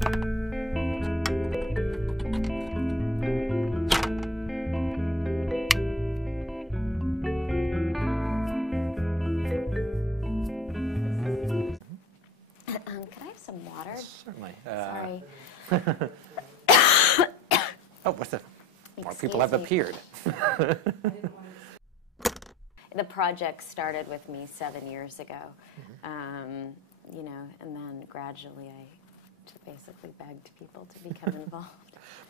Can I have some water? Certainly. Sorry. Oh, what the? More people Excuse have me. appeared. The project started with me 7 years ago, you know, and then gradually I basically begged people to become involved.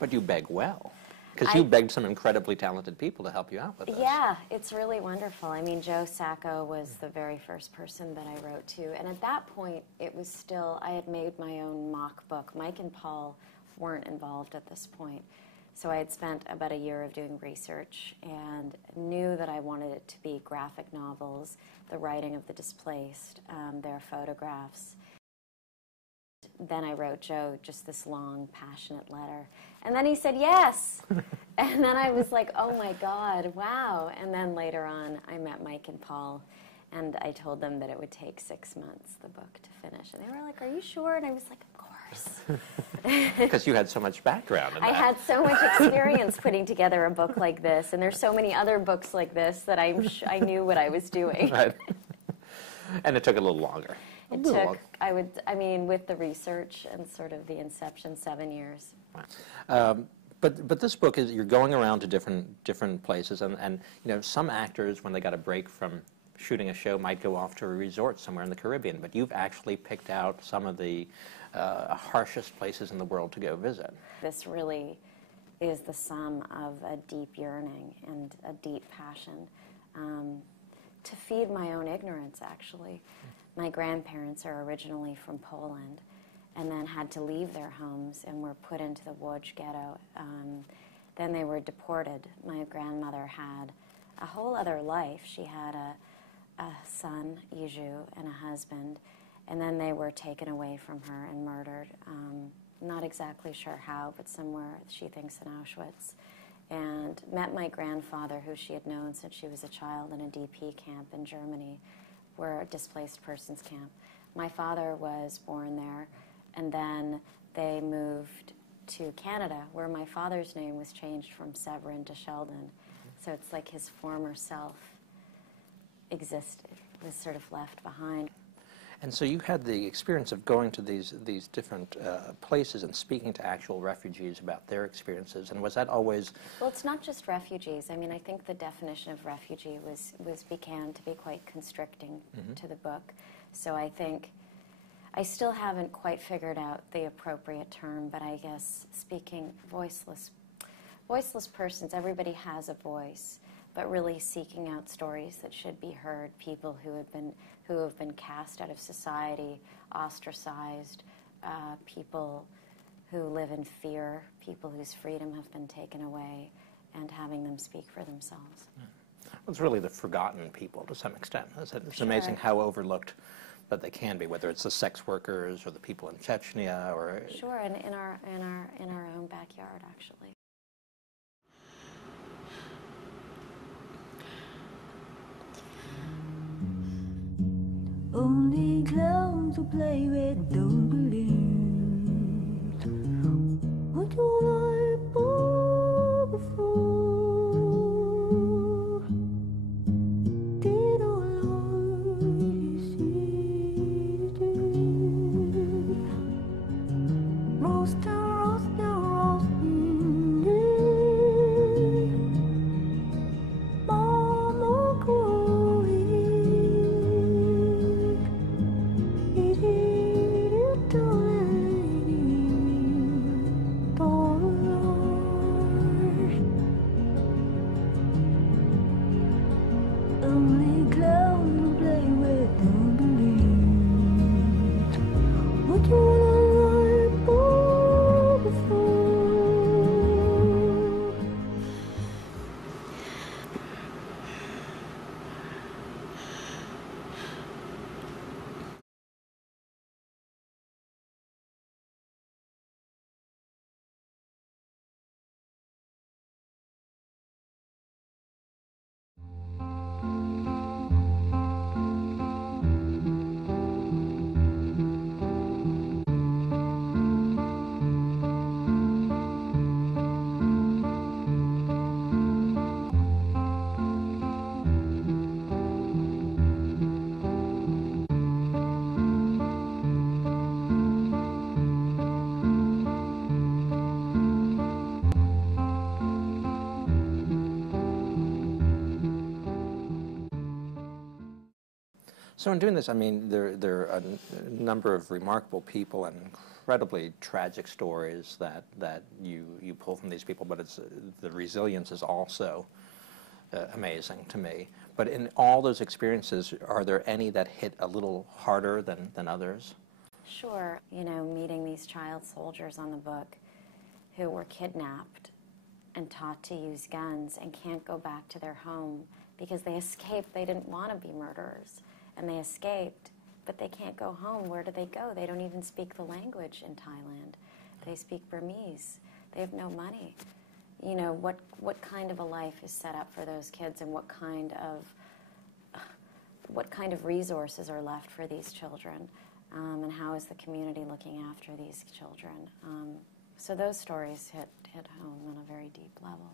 But you beg well, because you begged some incredibly talented people to help you out with this. Yeah, it's really wonderful. I mean, Joe Sacco was the very first person that I wrote to, and at that point, it was still, I had made my own mock book. Mike and Paul weren't involved at this point. So I had spent about a year of doing research and knew that I wanted it to be graphic novels, the writing of the displaced, their photographs. Then I wrote Joe just this long, passionate letter. And then he said yes. And then I was like, oh my God, wow. And then later on, I met Mike and Paul, and I told them that it would take 6 months, the book, to finish. And they were like, are you sure? And I was like, of course. Because you had so much background in that. I had so much experience putting together a book like this, and there's so many other books like this that I knew what I was doing. Right. And it took a little longer. It took, I mean, with the research and sort of the inception, 7 years. But this book is, you're going around to different places, and you know, some actors, when they got a break from shooting a show, might go off to a resort somewhere in the Caribbean, but you've actually picked out some of the harshest places in the world to go visit. This really is the sum of a deep yearning and a deep passion to feed my own ignorance, actually. My grandparents are originally from Poland and then had to leave their homes and were put into the Łódź ghetto. Then they were deported. My grandmother had a whole other life. She had a son, Iju, and a husband, and then they were taken away from her and murdered. Not exactly sure how, but somewhere, she thinks, in Auschwitz. And met my grandfather, who she had known since she was a child, in a DP camp in Germany, where a displaced persons camp. My father was born there, and then they moved to Canada, where my father's name was changed from Severin to Sheldon. So it's like his former self existed, was sort of left behind. And so you had the experience of going to these different places and speaking to actual refugees about their experiences, and was that always... Well, it's not just refugees. I mean, I think the definition of refugee began to be quite constricting to the book. So I think I still haven't quite figured out the appropriate term, but I guess speaking voiceless persons, everybody has a voice, but really seeking out stories that should be heard, people who have been cast out of society, ostracized, people who live in fear, people whose freedom have been taken away, and having them speak for themselves. It's really the forgotten people to some extent. It's amazing how overlooked that they can be, whether it's the sex workers or the people in Chechnya or... Sure, and in our own backyard, actually. Only clowns who play with don't believe. What you like before? Did all I see roast and Mama going. So in doing this, I mean, there are a number of remarkable people and incredibly tragic stories that you pull from these people, but the resilience is also amazing to me. But in all those experiences, are there any that hit a little harder than others? Sure. You know, meeting these child soldiers on the book who were kidnapped and taught to use guns and can't go back to their home because they escaped. They didn't want to be murderers, and they escaped, but they can't go home. Where do they go? They don't even speak the language in Thailand. They speak Burmese. They have no money. You know, what kind of a life is set up for those kids, and what kind of resources are left for these children, and how is the community looking after these children? So those stories hit home on a very deep level.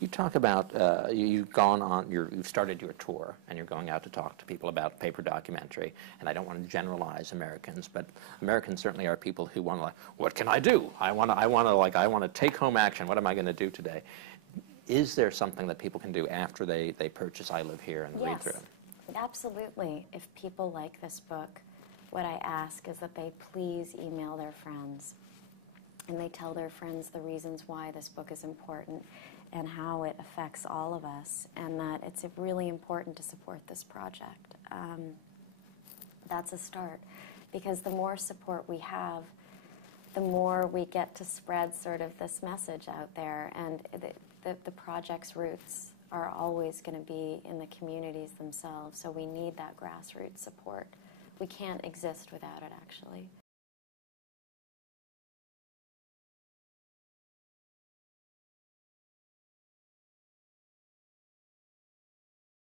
You talk about you've gone on, you've started your tour, and you're going out to talk to people about paper documentary. And I don't want to generalize Americans, but Americans certainly are people who want to, like, what can I do? I want to take home action. What am I going to do today? Is there something that people can do after they purchase I Live Here and read through it? Absolutely. If people like this book, what I ask is that they please email their friends, and they tell their friends the reasons why this book is important and how it affects all of us, and that it's really important to support this project. That's a start, because the more support we have, the more we get to spread sort of this message out there, and the project's roots are always going to be in the communities themselves, so we need that grassroots support. We can't exist without it, actually.